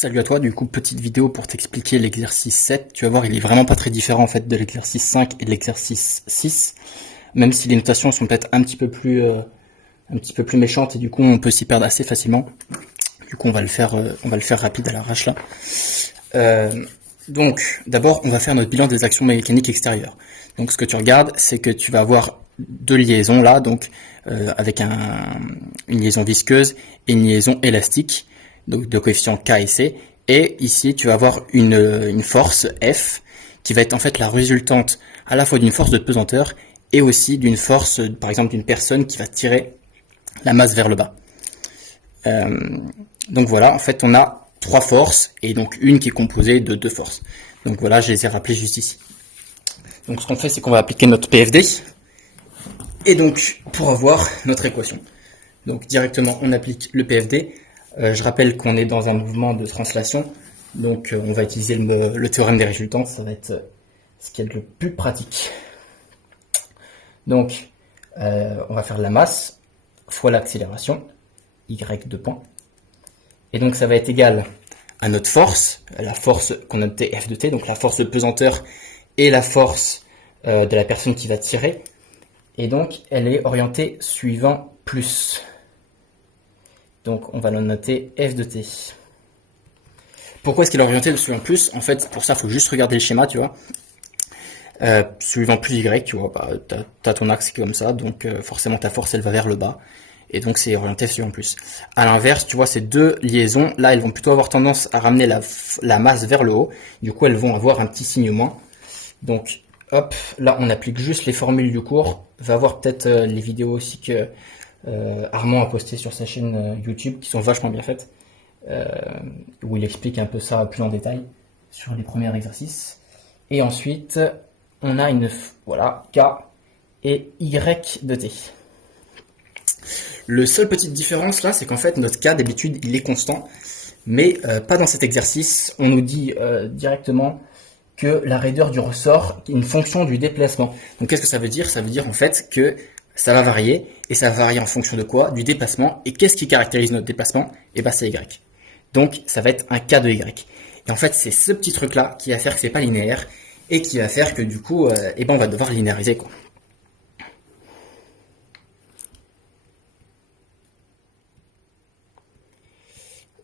Salut à toi, du coup petite vidéo pour t'expliquer l'exercice 7. Tu vas voir, il est vraiment pas très différent en fait de l'exercice 5 et de l'exercice 6, même si les notations sont peut-être un petit peu plus méchantes et du coup on peut s'y perdre assez facilement. Du coup on va le faire rapide à l'arrache là. Donc d'abord on va faire notre bilan des actions mécaniques extérieures. Donc ce que tu regardes, c'est que tu vas avoir deux liaisons là, donc avec une liaison visqueuse et une liaison élastique, donc de coefficients K et C. Et ici, tu vas avoir une force F qui va être en fait la résultante à la fois d'une force de pesanteur et aussi d'une force, par exemple, d'une personne qui va tirer la masse vers le bas. Donc voilà, en fait, on a trois forces et donc une qui est composée de deux forces. Donc voilà, je les ai rappelées juste ici. Donc ce qu'on fait, c'est qu'on va appliquer notre PFD et donc pour avoir notre équation. Donc directement, on applique le PFD. Je rappelle qu'on est dans un mouvement de translation, donc on va utiliser le théorème des résultantes, ça va être ce qui est le plus pratique. Donc, on va faire la masse fois l'accélération, y de point. Et donc ça va être égal à notre force, la force qu'on a notée F de t, donc la force de pesanteur et la force de la personne qui va tirer. Et donc elle est orientée suivant plus. Donc on va le noter F de t. Pourquoi est-ce qu'il est orienté le suivant plus? En fait, pour ça, il faut juste regarder le schéma, tu vois. Suivant plus Y, tu vois, bah, t'as ton axe comme ça, donc forcément ta force, elle va vers le bas. Et donc c'est orienté suivant plus. À l'inverse, tu vois, ces deux liaisons, là, elles vont plutôt avoir tendance à ramener la masse vers le haut. Du coup, elles vont avoir un petit signe moins. Donc, hop, là, on applique juste les formules du cours. Va voir peut-être les vidéos aussi que Armand a posté sur sa chaîne YouTube, qui sont vachement bien faites, où il explique un peu ça plus en détail sur les premiers exercices. Et ensuite, on a voilà, K et Y de T. Le seule petite différence là, c'est qu'en fait, notre K d'habitude, il est constant, mais pas dans cet exercice. On nous dit directement que la raideur du ressort est une fonction du déplacement. Donc qu'est-ce que ça veut dire? Ça veut dire en fait que ça va varier, et ça va varier en fonction de quoi? Du déplacement. Et qu'est-ce qui caractérise notre déplacement? Et ben c'est Y. Donc ça va être un K de Y. Et en fait, c'est ce petit truc-là qui va faire que c'est pas linéaire, et qui va faire que du coup, eh ben, on va devoir linéariser, quoi.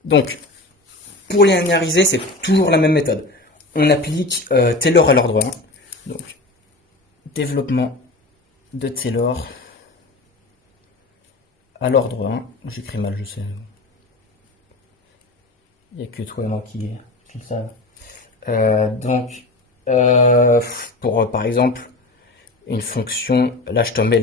Donc, pour linéariser, c'est toujours la même méthode. On applique Taylor à l'ordre 1. Donc, développement de Taylor à l'ordre 1. J'écris mal, je sais. Il n'y a que toi et moi qui le savent. Donc, pour par exemple une fonction, là je te mets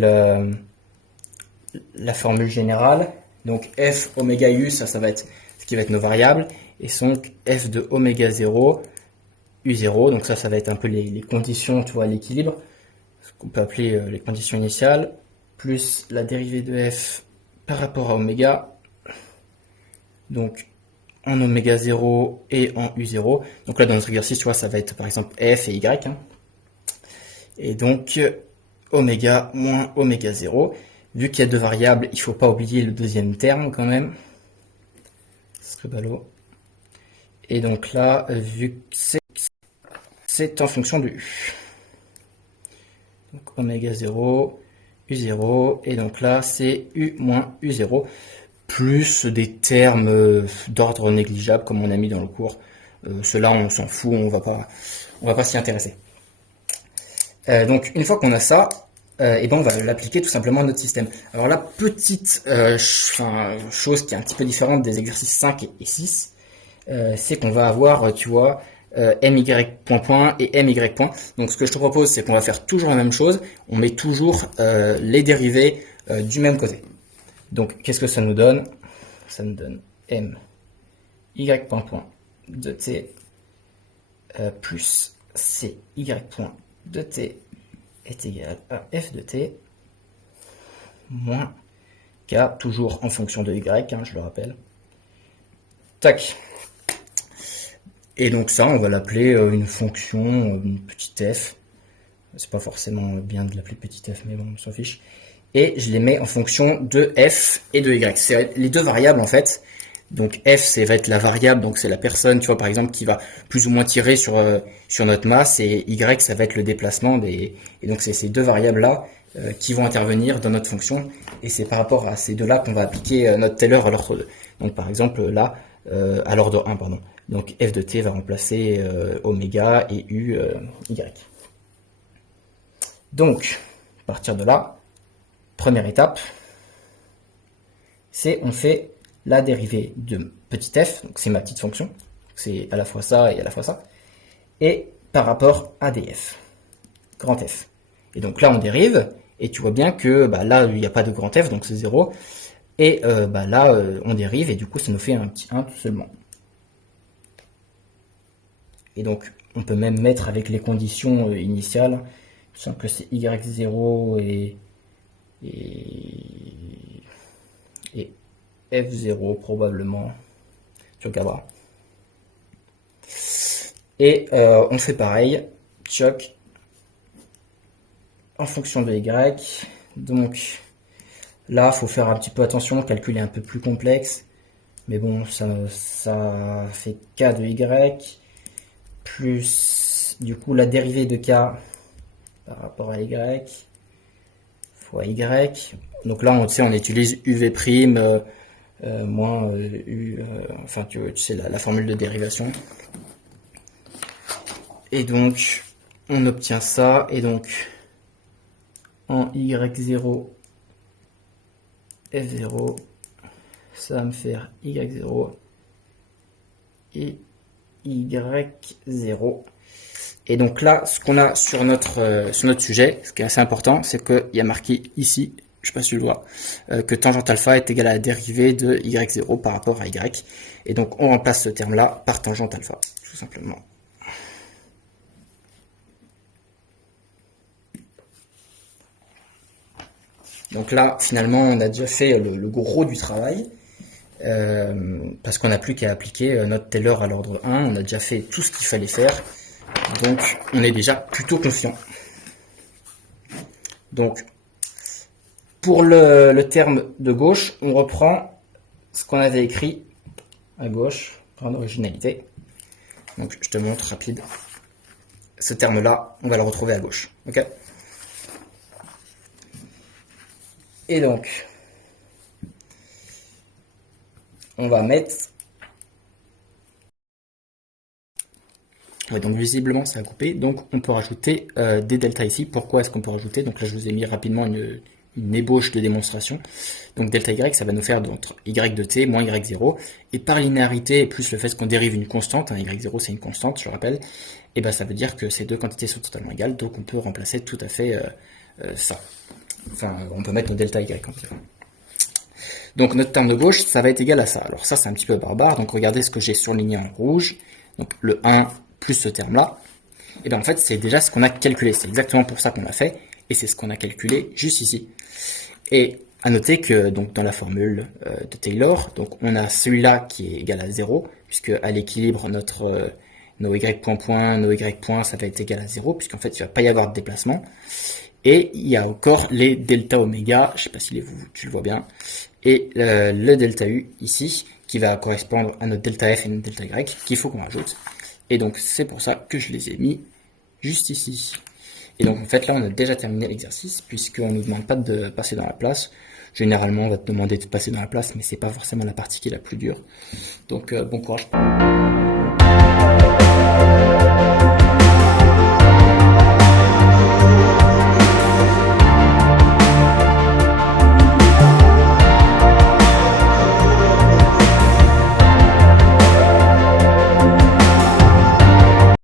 la formule générale. Donc f oméga u, ça va être ce qui va être nos variables. Et donc f de oméga 0, u0. Donc ça va être un peu les conditions, tu vois, l'équilibre. Ce qu'on peut appeler les conditions initiales. Plus la dérivée de f par rapport à oméga. Donc en oméga 0 et en u0. Donc là dans notre exercice, tu vois, ça va être par exemple f et y. Hein. Et donc oméga moins oméga 0. Vu qu'il y a deux variables, il ne faut pas oublier le deuxième terme quand même. Ce serait ballot. Et donc là, vu que c'est en fonction de u. Donc oméga 0, u0. Et donc là, c'est u moins u0. Plus des termes d'ordre négligeable comme on a mis dans le cours. Ceux-là, on s'en fout, on va pas s'y intéresser. Donc une fois qu'on a ça, et ben on va l'appliquer tout simplement à notre système. Alors la petite chose qui est un petit peu différente des exercices 5 et 6, c'est qu'on va avoir, tu vois, my point et my point. Donc ce que je te propose, c'est qu'on va faire toujours la même chose. On met toujours les dérivés du même côté. Donc qu'est-ce que ça nous donne? Ça nous donne m y point de t plus c y point de t est égal à f de t moins k, toujours en fonction de y, hein, je le rappelle. Tac. Et donc ça, on va l'appeler une fonction, une petite f. C'est pas forcément bien de l'appeler petite f, mais bon, on s'en fiche. Et je les mets en fonction de f et de y. C'est les deux variables, en fait, Donc F, va être la variable, donc c'est la personne, tu vois, par exemple, qui va plus ou moins tirer sur notre masse, et Y, ça va être le déplacement et donc c'est ces deux variables-là qui vont intervenir dans notre fonction, et c'est par rapport à ces deux-là qu'on va appliquer notre Taylor à l'ordre 2. Donc par exemple, là, à l'ordre 1, pardon. Donc F de T va remplacer oméga et U, Y. Donc, à partir de là, première étape, c'est on fait la dérivée de petit f, donc c'est ma petite fonction, c'est à la fois ça et à la fois ça, et par rapport à df, grand F. Et donc là on dérive, et tu vois bien que là il n'y a pas de grand F, donc c'est 0, et là on dérive, et du coup ça nous fait un petit 1 tout seulement. Et donc on peut même mettre avec les conditions initiales, je sens que c'est y0 et F0 probablement, tu regarderas. Et on fait pareil, choc, en fonction de Y. Donc là, il faut faire un petit peu attention, le calcul est un peu plus complexe. Mais bon, ça fait K de Y, plus du coup la dérivée de K par rapport à Y, fois Y. Donc là, on utilise UV', moins U, enfin tu sais la formule de dérivation. Et donc on obtient ça, et donc en y0 f0 ça va me faire y0 et y0. Et donc là, ce qu'on a sur notre sujet, ce qui est assez important, c'est qu'il y a marqué ici, je sais pas si tu le vois, que tangente alpha est égal à la dérivée de y0 par rapport à y. Et donc on remplace ce terme-là par tangente alpha, tout simplement. Donc là, finalement, on a déjà fait le gros du travail, parce qu'on n'a plus qu'à appliquer notre Taylor à l'ordre 1, on a déjà fait tout ce qu'il fallait faire, donc on est déjà plutôt confiant. Donc, pour le terme de gauche, on reprend ce qu'on avait écrit à gauche, grande originalité. Donc je te montre rapide. Ce terme-là, on va le retrouver à gauche. Ok ? Et donc, on va mettre... Ouais, donc visiblement ça a coupé, donc on peut rajouter des deltas ici. Pourquoi est-ce qu'on peut rajouter? Donc là je vous ai mis rapidement une ébauche de démonstration. Donc delta y, ça va nous faire entre y de t moins y0, et par linéarité, plus le fait qu'on dérive une constante, hein, y0 c'est une constante, je rappelle, et ben ça veut dire que ces deux quantités sont totalement égales, donc on peut remplacer tout à fait ça. Enfin, on peut mettre nos delta y en fait. Donc notre terme de gauche, ça va être égal à ça. Alors ça c'est un petit peu barbare, donc regardez ce que j'ai surligné en rouge, donc le 1 plus ce terme-là, et bien en fait c'est déjà ce qu'on a calculé, c'est exactement pour ça qu'on l'a fait, et c'est ce qu'on a calculé juste ici. Et à noter que donc dans la formule de Taylor, donc on a celui-là qui est égal à 0, puisque à l'équilibre nos y point, nos y point, ça va être égal à 0, puisqu'en fait il ne va pas y avoir de déplacement. Et il y a encore les delta oméga, je ne sais pas si tu le vois bien, et le delta u ici, qui va correspondre à notre delta f et notre delta y, qu'il faut qu'on rajoute. Et donc c'est pour ça que je les ai mis juste ici. Et donc en fait là on a déjà terminé l'exercice, puisqu'on ne nous demande pas de passer dans la place. Généralement on va te demander de passer dans la place, mais c'est pas forcément la partie qui est la plus dure. Donc bon courage.